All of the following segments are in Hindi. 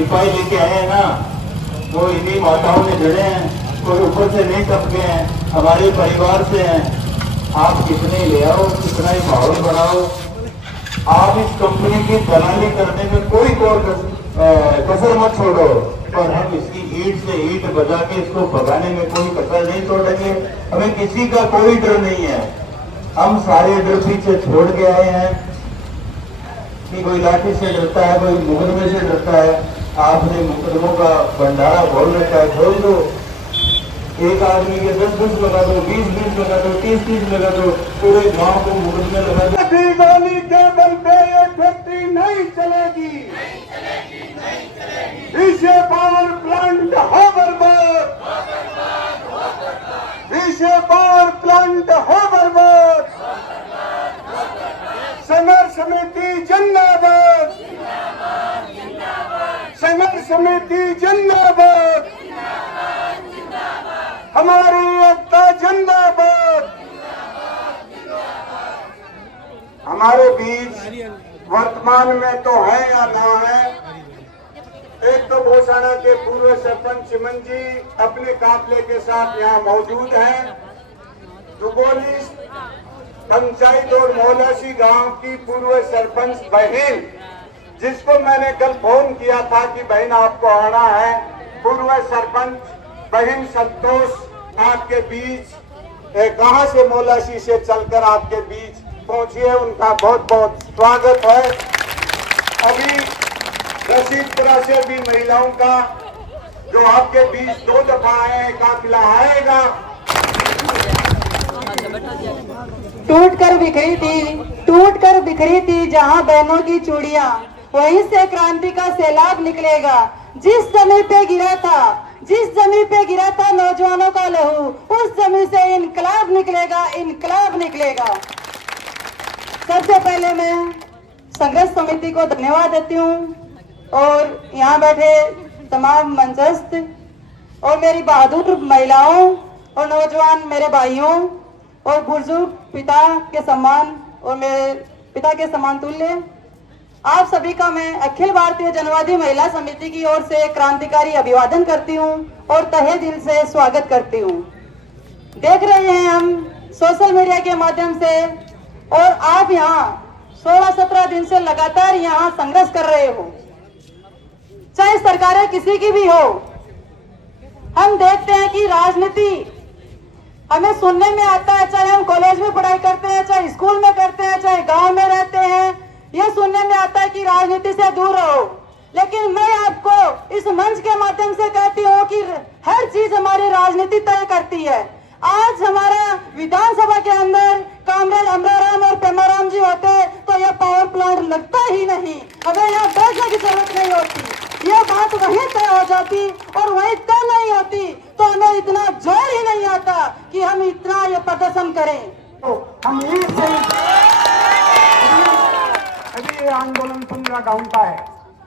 सिपाही लेके आए हैं ना, वो इन्हीं माताओं ने जड़े हैं, कोई ऊपर से नहीं टप गए हैं, हमारे परिवार से हैं। आप कितने ले आओ, कितना ही माहौल बनाओ, आप इस कंपनी की दलाली करने में कोई कसर मत छोड़ो, और हम इसकी ईंट से ईंट बजा के इसको भगाने में कोई कसर नहीं छोड़ेंगे। हमें किसी का कोई डर नहीं है, हम सारे डर पीछे छोड़ के आए हैं कि कोई लाठी से डरता है, कोई मुकदमे से डरता है। आपने मुकदमों का भंडारा खोल रखा है, खोल दो। एक आदमी के 10-10 लगा दो, 20-20 लगा दो, 30-30 लगा दो, पूरे गांव को मुकदमे लगा दो। दिवाली के बल पे ये फैक्ट्री नहीं चलेगी, इसे पावर प्लांट हो बर्बाद, इसे पावर प्लांट हो बर्बाद। संघर्ष समिति जिंदाबाद, संघर्ष समिति जिंदाबाद, हमारी एकता जिंदाबाद। हमारे बीच वर्तमान में तो है या ना है, एक तो भोसाना के पूर्व सरपंच चिमन जी अपने काफिले के साथ यहाँ मौजूद हैं। दुगोली पंचायत और मौलासी गांव की पूर्व सरपंच बहन, जिसको मैंने कल फोन किया था कि बहन आपको आना है, पूर्व सरपंच बहन संतोष आपके बीच कहां से मौलासी से चलकर आपके बीच पहुंची है, उनका बहुत बहुत स्वागत है। अभी रशीदपुरा से भी महिलाओं का जो आपके बीच 2 दफा आए काफिला आएगा। टूट कर बिखरी थी जहां बहनों की चूड़ियां, वहीं से क्रांति का सैलाब निकलेगा। जिस जमीन पे गिरा था नौजवानों का लहू, उस जमीन से इनकलाब निकलेगा, इनकलाब निकलेगा। सबसे पहले मैं संघर्ष समिति को धन्यवाद देती हूँ, और यहाँ बैठे तमाम मंचस्थ और मेरी बहादुर महिलाओं और नौजवान मेरे भाइयों और बुजुर्ग पिता के सम्मान और मेरे पिता के समान तुल्य, आप सभी का मैं अखिल भारतीय जनवादी महिला समिति की ओर से क्रांतिकारी अभिवादन करती हूं और तहे दिल से स्वागत करती हूं। देख रहे हैं हम सोशल मीडिया के माध्यम से, और आप यहाँ 16-17 दिन से लगातार यहाँ संघर्ष कर रहे हो, चाहे सरकारें किसी की भी हो। हम देखते हैं कि राजनीति हमें सुनने में आता है, चाहे हम कॉलेज में पढ़ाई करते हैं, चाहे स्कूल में करते हैं, चाहे गांव में रहते हैं, ये सुनने में आता है कि राजनीति से दूर रहो। लेकिन मैं आपको इस मंच के माध्यम से कहती हूँ कि हर चीज हमारी राजनीति तय करती है। आज हमारा विधानसभा के अंदर कामरेड अमराराम और पेमाराम जी होते तो यह पावर प्लांट लगता ही नहीं, हमें यहाँ बैठने की जरूरत नहीं होती, ये बात वहीं तय हो जाती, और वहीं तय नहीं होती तो हमें इतना जोर ही नहीं आता कि हम इतना ये प्रदर्शन करें। तो हम अभी ये आंदोलन 15 गांव का है,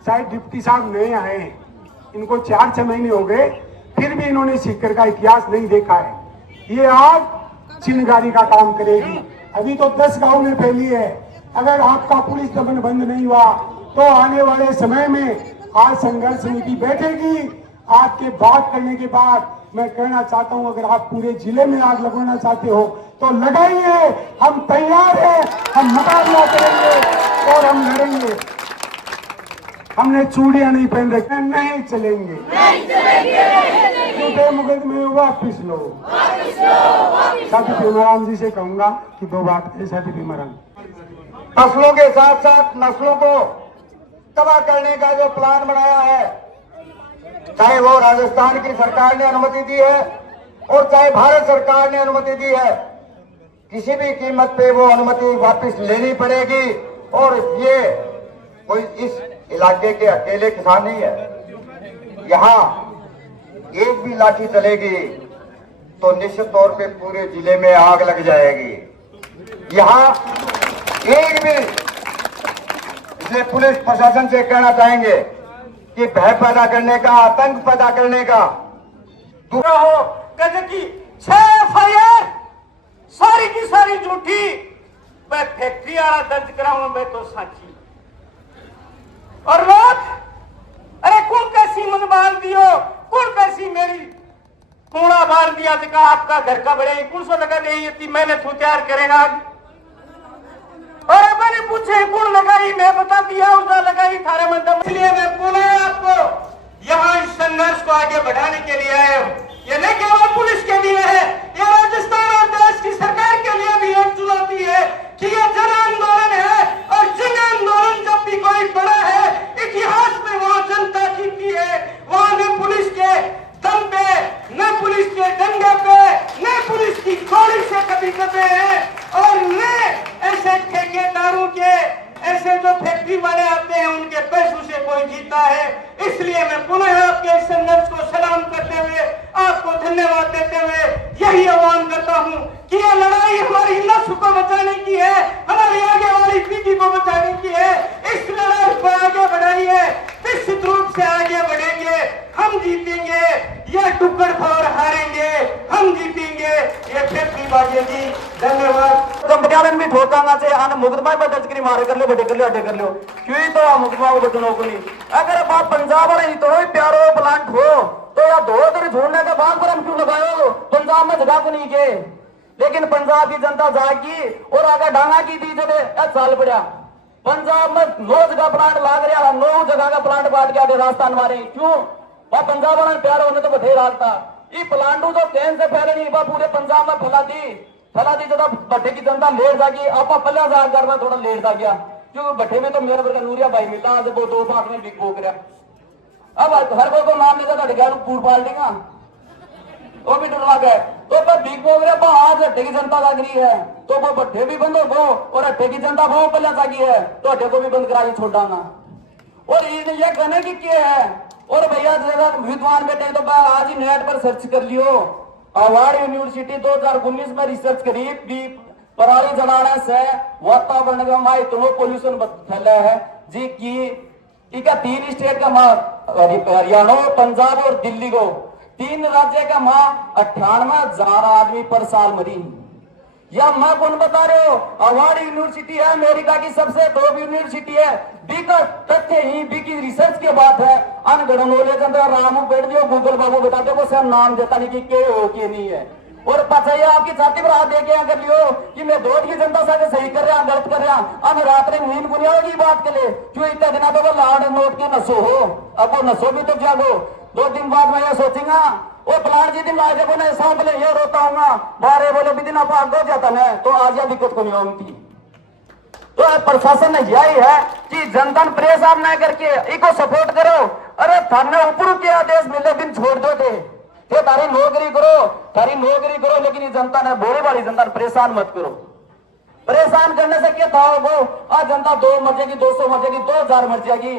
शायद डिप्टी साहब नए आए हैं, इनको 4-6 महीने हो गए, फिर भी इन्होंने सीकर का इतिहास नहीं देखा है। ये आग चिंगारी का काम करेगी। अभी तो 10 गांव में फैली है। अगर आपका पुलिस दमन बंद नहीं हुआ तो आने वाले समय में आज संघर्ष समिति बैठेगी। आपके बात करने के बाद मैं कहना चाहता हूं, अगर आप पूरे जिले में आग लगाना चाहते हो तो लगाइए, हम तैयार हैं, हम मुकाबला करेंगे और हम लड़ेंगे। हमने चूड़ियां नहीं पहन रखी, नहीं चलेंगे, झूठे मुकदमे वापिस लो। साथी भीमाराम जी से कहूंगा कि 2 बात है। साथी भीमाराम, फसलों के साथ साथ नस्लों को तबाह करने का जो प्लान बनाया है, चाहे वो राजस्थान की सरकार ने अनुमति दी है और चाहे भारत सरकार ने अनुमति दी है, किसी भी कीमत पे वो अनुमति वापस लेनी पड़ेगी। और ये कोई इस इलाके के अकेले किसान नहीं है, यहाँ एक भी लाठी चलेगी तो निश्चित तौर पे पूरे जिले में आग लग जाएगी। यहाँ एक भी, इसलिए पुलिस प्रशासन से कहना चाहेंगे कि भय पैदा करने का, आतंक पैदा करने का दूसरा हो। कहते कि 6 FIR सारी की सारी झूठी, मैं फैक्ट्री वाला दर्ज कराऊं, मैं तो साची। और लोग अरे कौन का आपका घर का बड़े कौन सा लगा नहीं इतनी मेहनत तैयार करेगा और मैंने पूछे कौन लगाई मैं बता दिया उधर लगाई थारे में दम। इसलिए मैं बोला आपको यहाँ इस संघर्ष को आगे बढ़ाने के लिए आए हो। ये नहीं केवल पुलिस के लिए है, ये राजस्थान और देश की सरकार के लिए भी एक चुनौती है कि ये जन आंदोलन है और जन आंदोलन जब भी कोई बड़ा है इतिहास में वहां जनता जीती है, वहां न पुलिस के दम पे न पुलिस के डंडे पे न पुलिस की गोली से कभी कभी है और न ऐसे ठेकेदारों के ऐसे जो फैक्ट्री वाले आते हैं उनके पैसों से कोई जीता है। इसलिए मैं पुनः आपके इस संघर्ष को सलाम करते हुए आपको धन्यवाद देते हुए यही आह्वान करता हूं कि यह लड़ाई हमारी नस्ल को बचाने की है, हमारी आगे वाली पीढ़ी को बचाने की है। इस लड़ाई को आगे बढ़ाइए, निश्चित रूप से आगे बढ़ेंगे, हम जीतेंगे। ये टुकड़ फोड़ हारेंगे, हम जीतेंगे, ये फैक्ट्री बाजेगी। धन्यवाद। कंपनियां भी ठोकांगा से आने मुकदमा पर दर्ज करी मारे कर लो बड़े कर लो अड्डे कर लो क्यों तो आ मुकदमा को बचनों को नहीं। अगर बात पंजाब वाले ही तो प्यारो प्लांट हो तो या दो तेरे छोड़ने के बाद पर हम क्यों लगाओ पंजाब में जगह को नहीं के। लेकिन पंजाब की जनता जागी और आगे डांगा की दी जब साल पड़ा पंजाब में 9 जगह प्लांट लाग रहा 9 जगह का प्लांट बांट के आगे राजस्थान मारे क्यों वह पंजाब वाला प्यार होने तो बधे रास्ता ये प्लांटू जो ट्रेन से फैले नहीं वह पूरे पंजाब में फैला दी जब भट्टे की जनता लेट जागी आप पल्ला जा करना थोड़ा लेट जा गया क्योंकि भट्टे में तो मेरे वर्ग नूरिया भाई मिलता आज वो 2 पास में बिक बोक रहा अब हर कोई को नाम नहीं था पूर पाल देगा वो भी डरवा गए तो बिग बोक रहा आज हट्टे की जनता लग रही है तो वो भट्टे भी बंद हो और हट्टे की जनता वो पल्ला जागी है तो हट्टे को भी बंद करा छोड़ाना और ये कहने की क्या है। और भैया विद्वान बेटे तो आज ही नेट पर सर्च कर लियो अवार्ड यूनिवर्सिटी 2019 में रिसर्च करी भी पराली जलाने से वातावरण में इतना पोल्यूशन फैला है जी की 3 स्टेट का हरियाणा पंजाब और दिल्ली को 3 राज्य का 98,000 आदमी पर साल मरी। या मैं कौन बता रहे हो अवार्ड यूनिवर्सिटी है अमेरिका की सबसे टॉप यूनिवर्सिटी है बीका तथ्य ही बीकी रिसर्च के बात है अनगढ़ नॉलेज अंदर रामू बैठ दियो गूगल बाबू बता दो वो सर नाम देता नहीं कि के हो के नहीं है और पता है आपकी छाती पर हाथ देके अगर लियो कि मैं दौड़ की जनता से सही कर रहा गलत कर रहा अब रात में नींद बुनिया होगी बात के लिए क्यों इतना दिन तो वो लाड नोट के नशो हो अब वो नशो भी तो जागो 2 दिन बाद मैं ये सोचूंगा वो प्लांट जी दिन आज बोले सांप ले ये रोता हूँ बारे बोले भी दिन आप आगे जाता है तो आज यह दिक्कत को नहीं होती। तो प्रशासन ने यही है कि जनता परेशान न करके इको सपोर्ट करो। अरे थाने ऊपर के आदेश मिले दिन छोड़ दो थे तारी नौकरी करो लेकिन जनता ने बोले वाली जनता परेशान मत करो। परेशान करने से क्या था वो आज जनता 2 मर जाएगी 200 मर जाएगी 2000 मर जाएगी।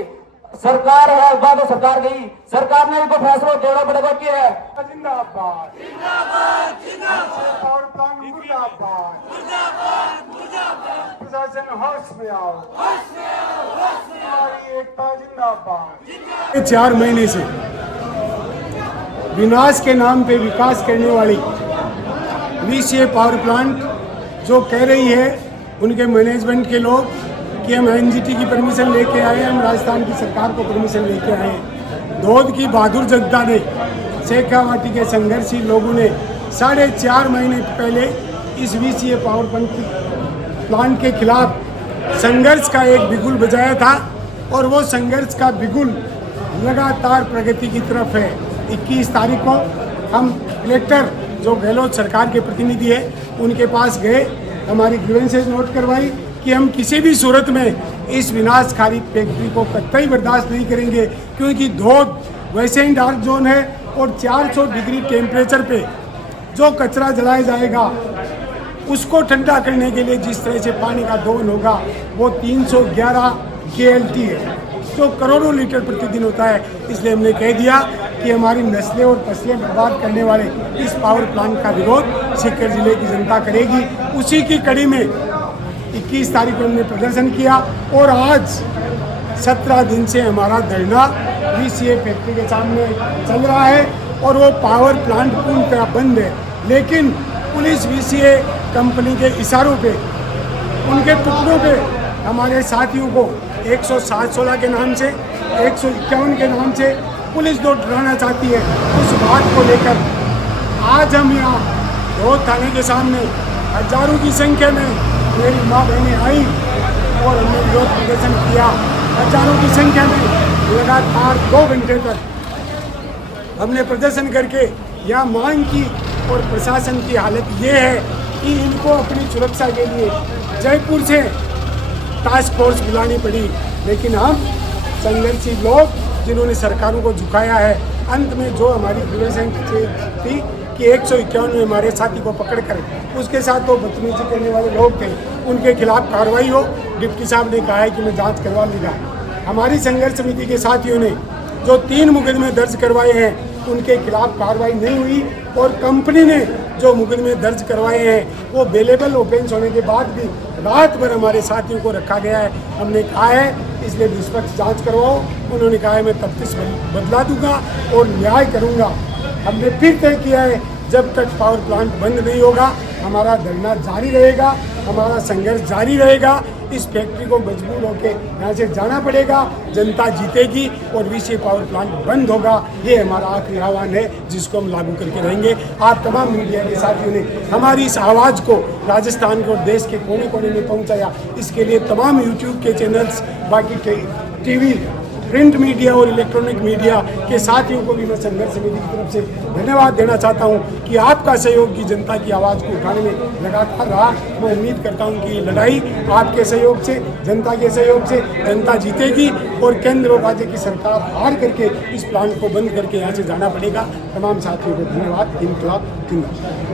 सरकार है बाद तो सरकार गई सरकार ने इनको फैसला देना पड़ेगा क्या है। जिंदाबाद जिंदाबाद जिंदाबाद पावर प्लांट मुर्दाबाद मुर्दाबाद मुर्दाबाद प्रशासन होश में आओ हमारी एकता जिंदाबाद। 4 महीने से विनाश के नाम पे विकास करने वाली VCA पावर प्लांट जो कह रही है उनके मैनेजमेंट के लोग कि हम NGT की परमिशन लेके आए हम राजस्थान की सरकार को परमिशन लेके आए। धोद की बहादुर जनता ने शेखावाटी के संघर्षी लोगों ने 4.5 महीने पहले इस VCA पावर प्लांट के खिलाफ संघर्ष का एक बिगुल बजाया था और वो संघर्ष का बिगुल लगातार प्रगति की तरफ है। 21 तारीख को हम कलेक्टर जो गहलोत सरकार के प्रतिनिधि है उनके पास गए हमारी ग्रीवेंसेस नोट करवाई कि हम किसी भी सूरत में इस विनाशकारी फैक्ट्री को कतई बर्दाश्त नहीं करेंगे क्योंकि धोद वैसे ही डार्क जोन है और 400 डिग्री टेम्परेचर पे जो कचरा जलाया जाएगा उसको ठंडा करने के लिए जिस तरह से पानी का दोहन होगा वो 311 KLT है जो करोड़ों लीटर प्रतिदिन होता है। इसलिए हमने कह दिया कि हमारी नस्लें और फसलें बर्बाद करने वाले इस पावर प्लांट का विरोध सीकर जिले की जनता करेगी। उसी की कड़ी में 21 तारीख को हमने प्रदर्शन किया और आज 17 दिन से हमारा धरना VCA फैक्ट्री के सामने चल रहा है और वो पावर प्लांट पूर्ण तरह बंद है। लेकिन पुलिस VCA कंपनी के इशारों पे उनके टुकड़ों पे हमारे साथियों को 107-16 के नाम से 151 के नाम से पुलिस जो डराना चाहती है उस बात को लेकर आज हम यहाँ रोहत थाने के सामने हजारों की संख्या में मेरी माँ बहनें आई और हमने विरोध प्रदर्शन किया। हजारों की संख्या में लगातार 2 घंटे तक हमने प्रदर्शन करके यहाँ मांग की और प्रशासन की हालत ये है कि इनको अपनी सुरक्षा के लिए जयपुर से टास्क फोर्स बुलानी पड़ी। लेकिन हम संघर्षी लोग जिन्होंने सरकारों को झुकाया है, अंत में जो हमारी ग्रेजुएशन थी कि 151 में हमारे साथी को पकड़कर उसके साथ तो बदतमीजी करने वाले लोग थे, उनके खिलाफ कार्रवाई हो। डिप्टी साहब ने कहा है कि मैं जांच करवा लूँगा। हमारी संघर्ष समिति के साथियों ने जो 3 मुकदमे दर्ज करवाए हैं उनके खिलाफ कार्रवाई नहीं हुई और कंपनी ने जो मुकदमे दर्ज करवाए हैं वो बेलेबल ऑफेंस होने के बाद भी रात भर हमारे साथियों को रखा गया है। हमने कहा है इसलिए निष्पक्ष जांच करवाओ। उन्होंने कहा है मैं तफ्तीश बदला दूंगा और न्याय करूंगा। हमने फिर तय किया है जब तक पावर प्लांट बंद नहीं होगा हमारा धरना जारी रहेगा, हमारा संघर्ष जारी रहेगा। इस फैक्ट्री को मजबूर होकर यहाँ से जाना पड़ेगा, जनता जीतेगी और विषय पावर प्लांट बंद होगा। ये हमारा आखिरी आह्वान है जिसको हम लागू करके रहेंगे। आप तमाम मीडिया के साथियों ने हमारी इस आवाज़ को राजस्थान के और देश के कोने कोने में पहुँचाया। इसके लिए तमाम यूट्यूब के चैनल्स, बाकी टीवी, प्रिंट मीडिया और इलेक्ट्रॉनिक मीडिया के साथियों को भी मैं संघर्ष समिति की तरफ से धन्यवाद देना चाहता हूं कि आपका सहयोग की जनता की आवाज़ को उठाने में लगातार रहा। मैं उम्मीद करता हूं कि ये लड़ाई आपके सहयोग से, जनता के सहयोग से जनता जीतेगी और केंद्र और राज्य की सरकार हार करके इस प्लांट को बंद करके यहाँ से जाना पड़ेगा। तमाम साथियों को धन्यवाद। इनकलाब जिंदाबाद।